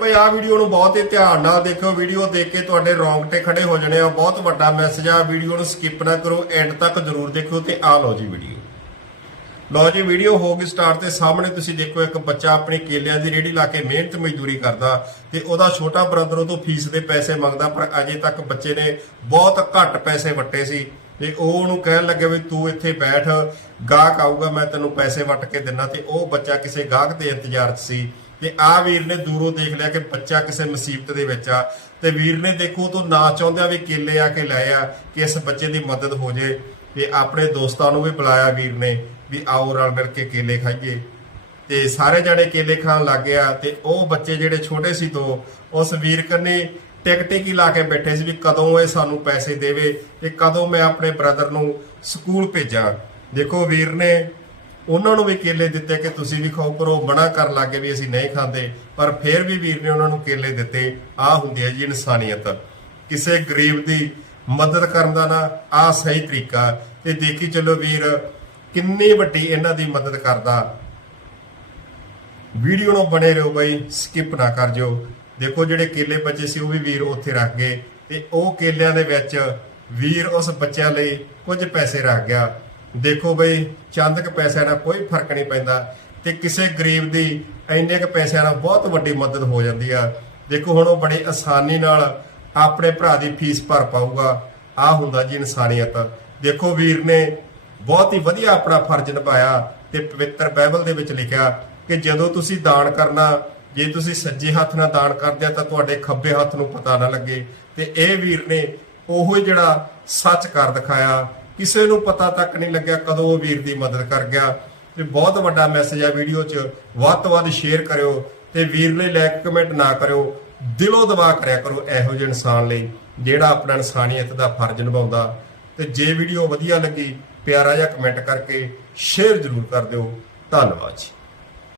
ਭਾਈ ਆ ਵੀਡੀਓ ਨੂੰ ਬਹੁਤ ਹੀ ਧਿਆਨ ਨਾਲ ਦੇਖੋ ਵੀਡੀਓ ਦੇਖ ਕੇ ਤੁਹਾਡੇ ਰੌਂਗਟੇ ਖੜੇ ਹੋ ਜਾਣੇ ਆ। ਬਹੁਤ ਵੱਡਾ ਮੈਸੇਜ ਆ। ਵੀਡੀਓ ਨੂੰ ਸਕਿਪ ਨਾ ਕਰੋ। ਐਂਡ ਤੱਕ ਜ਼ਰੂਰ ਦੇਖਿਓ ਤੇ ਆ ਲਓ ਜੀ ਵੀਡੀਓ। ਲਓ ਜੀ, ਵੀਡੀਓ ਹੋ ਗਈ ਸਟਾਰਟ ਤੇ। ਸਾਹਮਣੇ ਤੁਸੀਂ ਦੇਖੋ ਇੱਕ ਬੱਚਾ ਆਪਣੀ ਕੇਲਿਆਂ ਦੀ ਰੇੜੀ ਲਾ ਕੇ ਮਿਹਨਤ ਮਜ਼ਦੂਰੀ ਕਰਦਾ ਤੇ ਉਹਦਾ ਛੋਟਾ ਬ੍ਰਦਰ ਉਹ ਤੋਂ ਫੀਸ ਦੇ ਪੈਸੇ ਮੰਗਦਾ, ਪਰ ਅਜੇ ਤੱਕ ਬੱਚੇ ਨੇ ਬਹੁਤ ਘੱਟ ਪੈਸੇ ਵੱਟੇ ਸੀ। ਤੇ ਉਹ ਉਹਨੂੰ ਕਹਿਣ ਲੱਗੇ ਵੀ ਤੂੰ ਇੱਥੇ ਬੈਠ। ਗਾਹਕ ਆਊਗਾ, ਮੈਂ ਤੈਨੂੰ ਪੈਸੇ ਵੱਟ ਕੇ ਦਿੰਨਾ ਤੇ ਉਹ ਬੱਚਾ ਕਿਸੇ ਗਾਹਕ ਦੇ ਇੰਤਜ਼ਾਰ 'ਚ ਸੀ। ਤੇ ਆ ਵੀਰ ਨੇ ਦੂਰੋਂ ਦੇਖ ਲਿਆ ਕਿ ਬੱਚਾ ਕਿਸੇ ਮੁਸੀਬਤ ਦੇ ਵਿੱਚ ਆ ਤੇ ਵੀਰ ਨੇ ਦੇਖੋ ਤੋਂ ਨਾ ਚਾਹੁੰਦਿਆਂ ਵੀ ਕੇਲੇ ਆ ਕੇ ਲਾਏ ਆ ਕਿ ਇਸ ਬੱਚੇ ਦੀ ਮਦਦ ਹੋ ਜੇ ਤੇ ਆਪਣੇ ਦੋਸਤਾਂ ਨੂੰ ਵੀ ਬੁਲਾਇਆ ਵੀਰ ਨੇ ਵੀ ਆਓ ਰਲ ਮਿਲ ਕੇ ਕੇਲੇ ਖਾਈਏ। ਤੇ ਸਾਰੇ ਜਣੇ ਕੇਲੇ ਖਾਣ ਲੱਗ ਗਿਆ ਤੇ ਉਹ ਬੱਚੇ ਜਿਹੜੇ ਛੋਟੇ ਸੀ ਤੋਂ ਉਸ ਵੀਰ ਕੰਨੇ ਟਿਕ ਟਿਕੀ ਲਾ ਕੇ ਬੈਠੇ ਸੀ ਵੀ ਕਦੋਂ ਇਹ ਸਾਨੂੰ ਪੈਸੇ ਦੇਵੇ ਤੇ ਕਦੋਂ ਮੈਂ ਆਪਣੇ ਬ੍ਰਦਰ ਨੂੰ ਸਕੂਲ ਭੇਜਾਂ। ਦੇਖੋ ਵੀਰ ਨੇ ਉਹਨਾਂ ਨੂੰ ਵੀ ਕੇਲੇ ਦਿੱਤੇ ਕਿ ਤੁਸੀਂ ਵੀ ਖਾਓ, ਪਰ ਉਹ ਮਨਾ ਕਰਨ ਲੱਗੇ ਵੀ ਅਸੀਂ ਨਹੀਂ ਖਾਂਦੇ। ਪਰ ਫਿਰ ਵੀ ਵੀਰ ਨੇ ਉਹਨਾਂ ਨੂੰ ਕੇਲੇ ਦਿੱਤੇ। ਆ ਹੁੰਦੀ ਹੈ ਜੀ ਇਨਸਾਨੀਅਤ। ਕਿਸੇ ਗਰੀਬ ਦੀ ਮਦਦ ਕਰਨ ਦਾ ਨਾ ਆ ਸਹੀ ਤਰੀਕਾ ਤੇ ਦੇਖੀ ਚੱਲੋ ਵੀਰ, ਕਿੰਨੀ ਵੱਡੀ ਇਹਨਾਂ ਦੀ ਮਦਦ ਕਰਦਾ। ਵੀਡੀਓ ਨੂੰ ਬਣੇ ਰਹੋ ਬਈ ਸਕਿਪ ਨਾ ਕਰ ਜਿਓ। ਦੇਖੋ ਜਿਹੜੇ ਕੇਲੇ ਬੱਚੇ ਸੀ ਉਹ ਵੀ ਵੀਰ ਉੱਥੇ ਰੱਖ ਗਏ। ਤੇ ਉਹ ਕੇਲਿਆਂ ਦੇ ਵਿੱਚ ਵੀਰ ਉਸ ਬੱਚਿਆਂ ਲਈ ਕੁਝ ਪੈਸੇ ਰੱਖ ਗਿਆ। ਦੇਖੋ ਬਈ, ਚੰਦ ਕ ਪੈਸਿਆਂ ਨਾਲ ਕੋਈ ਫ਼ਰਕ ਨਹੀਂ ਪੈਂਦਾ ਤੇ ਕਿਸੇ ਗਰੀਬ ਦੀ ਇੰਨੇ ਕ ਪੈਸਿਆਂ ਨਾਲ ਬਹੁਤ ਵੱਡੀ ਮਦਦ ਹੋ ਜਾਂਦੀ ਆ। ਦੇਖੋ ਹੁਣ ਉਹ ਬੜੀ ਆਸਾਨੀ ਨਾਲ ਆਪਣੇ ਭਰਾ ਦੀ ਫੀਸ ਭਰ ਪਾਊਗਾ। ਆ ਹੁੰਦਾ ਜੀ ਇਨਸਾਨੀਅਤ। ਦੇਖੋ ਵੀਰ ਨੇ ਬਹੁਤ ਹੀ ਵਧੀਆ ਆਪਣਾ ਫਰਜ਼ ਨਿਭਾਇਆ ਤੇ ਪਵਿੱਤਰ ਬਾਈਬਲ ਦੇ ਵਿੱਚ ਲਿਖਿਆ ਕਿ ਜਦੋਂ ਤੁਸੀਂ ਦਾਨ ਕਰਨਾ, ਜੇ ਤੁਸੀਂ ਸੱਜੇ ਹੱਥ ਨਾਲ ਦਾਨ ਕਰਦੇ ਆ ਤਾਂ ਤੁਹਾਡੇ ਖੱਬੇ ਹੱਥ ਨੂੰ ਪਤਾ ਨਾ ਲੱਗੇ। ਤੇ ਇਹ ਵੀਰ ਨੇ ਉਹ ਜਿਹੜਾ ਸੱਚ ਕਰ ਦਿਖਾਇਆ। ਕਿਸੇ ਨੂੰ ਪਤਾ ਤੱਕ ਨਹੀਂ ਲੱਗਿਆ ਕਦੋਂ ਉਹ ਵੀਰ ਦੀ ਮਦਦ ਕਰ ਗਿਆ। ਤੇ ਬਹੁਤ ਵੱਡਾ ਮੈਸੇਜ ਆ ਵੀਡੀਓ 'ਚ। ਵੱਧ ਤੋਂ ਵੱਧ ਸ਼ੇਅਰ ਕਰਿਓ ਤੇ ਵੀਰ ਲਈ ਲਾਈਕ ਕਮੈਂਟ ਨਾ ਕਰਿਓ। ਦਿਲੋਂ ਦੁਆ ਕਰਿਆ ਕਰੋ ਇਹੋ ਜਿਹੇ ਇਨਸਾਨ ਲਈ, ਜਿਹੜਾ ਆਪਣਾ ਇਨਸਾਨੀਅਤ ਦਾ ਫਰਜ਼ ਨਿਭਾਉਂਦਾ। ਤੇ ਜੇ ਵੀਡੀਓ ਵਧੀਆ ਲੱਗੀ, ਪਿਆਰਾ ਜਿਹਾ ਕਮੈਂਟ ਕਰਕੇ ਸ਼ੇਅਰ ਜ਼ਰੂਰ ਕਰ ਦਿਓ। ਧੰਨਵਾਦ ਜੀ।